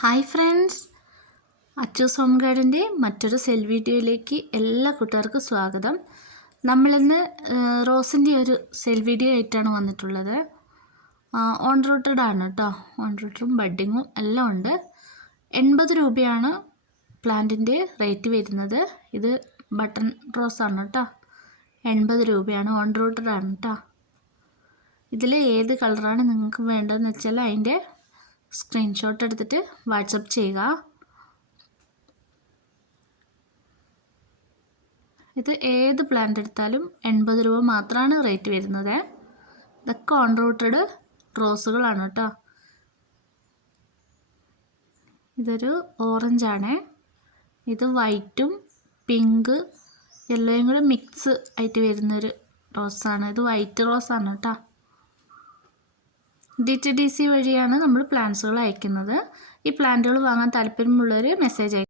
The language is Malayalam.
ഹായ് ഫ്രണ്ട്സ്, അച്ചൂസ് ഹോം ഗാർഡൻ്റെ മറ്റൊരു സെൽ വീഡിയോയിലേക്ക് എല്ലാ കൂട്ടുകാർക്കും സ്വാഗതം. നമ്മളിന്ന് റോസിൻ്റെ ഒരു സെൽ വീഡിയോ ആയിട്ടാണ് വന്നിട്ടുള്ളത്. ഓൺ റൂട്ടഡ് ആണ് കേട്ടോ. ഓൺ റൂട്ടറും ബഡ്ഡിങ്ങും എല്ലാം ഉണ്ട്. 80 രൂപയാണ് പ്ലാന്റിൻ്റെ റേറ്റ് വരുന്നത്. ഇത് ബട്ടൺ റോസാണ് കേട്ടോ. 80 രൂപയാണ്. ഓൺ റൂട്ടഡ് ആണ് കേട്ടോ. ഇതിൽ ഏത് കളറാണ് നിങ്ങൾക്ക് വേണ്ടതെന്ന് വെച്ചാൽ അതിൻ്റെ സ്ക്രീൻഷോട്ട് എടുത്തിട്ട് വാട്സപ്പ് ചെയ്യുക. ഇത് ഏത് പ്ലാന്റ് എടുത്താലും 80 രൂപ മാത്രമാണ് റേറ്റ് വരുന്നത്. ഇതൊക്കെ ഓൺ റൂട്ടഡ് റോസുകളാണ് കേട്ടോ. ഇതൊരു ഓറഞ്ചാണ്. ഇത് വൈറ്റും പിങ്ക് യെല്ലോയും കൂടെ മിക്സ് ആയിട്ട് വരുന്നൊരു റോസാണ്. ഇത് വൈറ്റ് റോസാണ് കേട്ടോ. DTDC വഴിയാണ് നമ്മൾ പ്ലാന്റ്സുകൾ അയക്കുന്നത്. ഈ പ്ലാന്റുകൾ വാങ്ങാൻ താല്പര്യമുള്ളവർ മെസ്സേജ് അയക്കും.